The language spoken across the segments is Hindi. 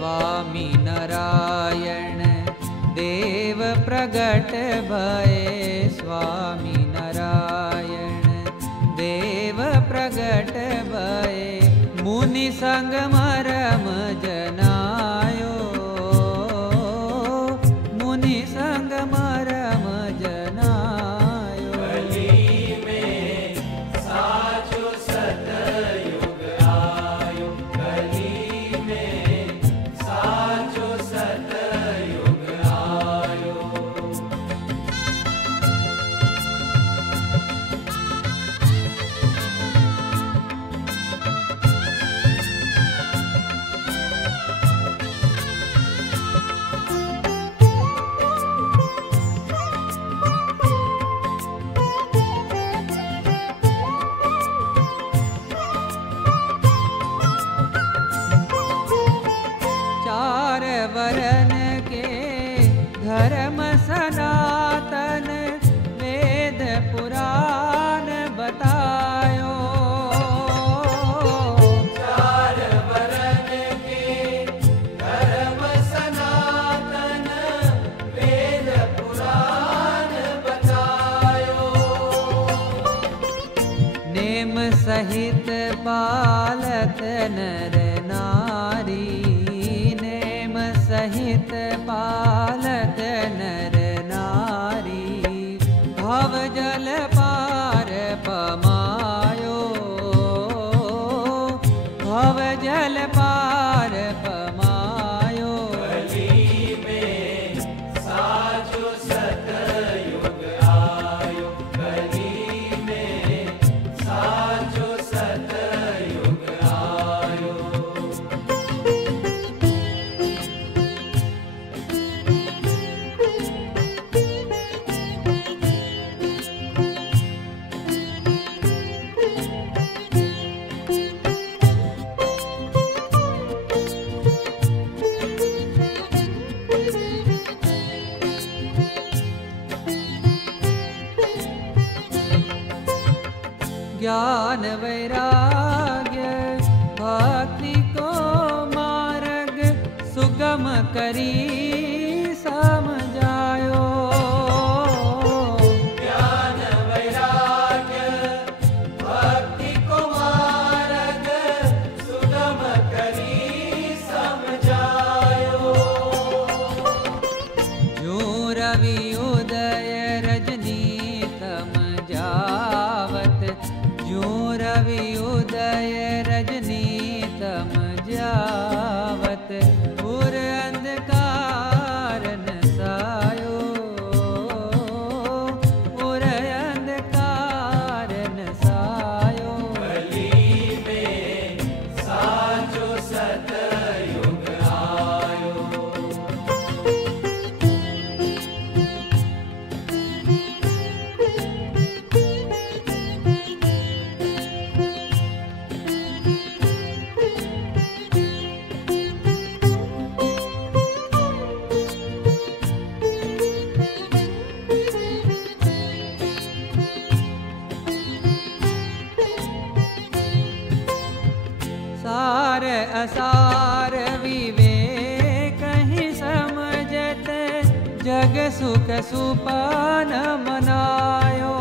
स्वामी नारायण देव प्रगट भये। स्वामी नारायण देव प्रगट भये। मुनि संग मरम जनायो। मुनि संग मरम जनायो। कली में साचो सतयुग आयो। कली में साचो सतयुग आयो। चार वरन के धर्म सनातन वेद पुराण बतायो। चार वरन के धर्म सनातन वेद पुराण बतायो। नेम सहित पालत नर नारी। नेम सहित पालत नर नारी। भव जल पार पमायो। भव जल पार पमायो। कली में साचो सतयुग आयो। कली में साचो सतयुग आयो। ज्ञान वैराग्य भक्ति को मार्ग सुगम करी समझायो। ज्ञान वैराग्य भक्ति को मार्ग सुगम करी समझायो। जो रवि उदय रजनी तम जावत। जो रवि उदय रजनी तम जावत। उर अंधकार नसायो। उर अंधकार नसायो। कली में साचो सतयुग आयो। सार असार विवेक ही समझत। जग सुख सुपान मनायो।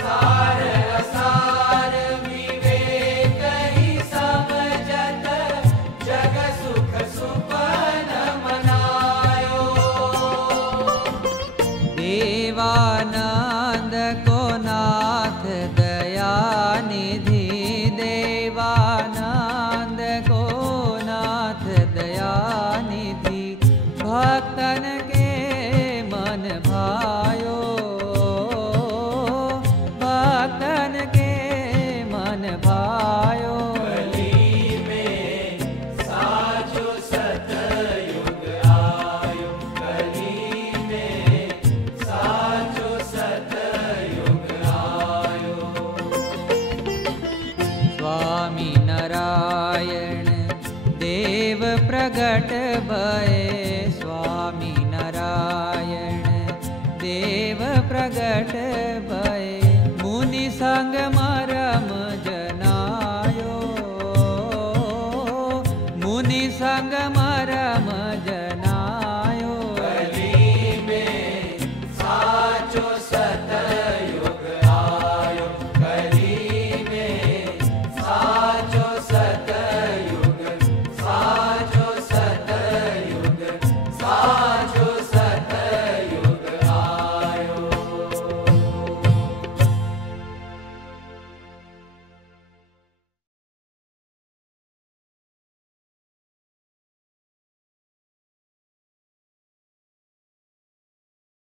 सार असार विवेक ही समझत। जग सुख सुपन मनायो। देवानंद को नाथ दया निधि। देवानंद को नाथ दया निधि। भक्तन के मन भायो। भक्तन के मन भायो। कली में साचो सतयुग आयो। कली में साचो सतयुग आयो। स्वामी नारायण देव प्रगट भये। स्वामी नारायण देव प्रगट भये। मुनि संग मरम जनायो। संग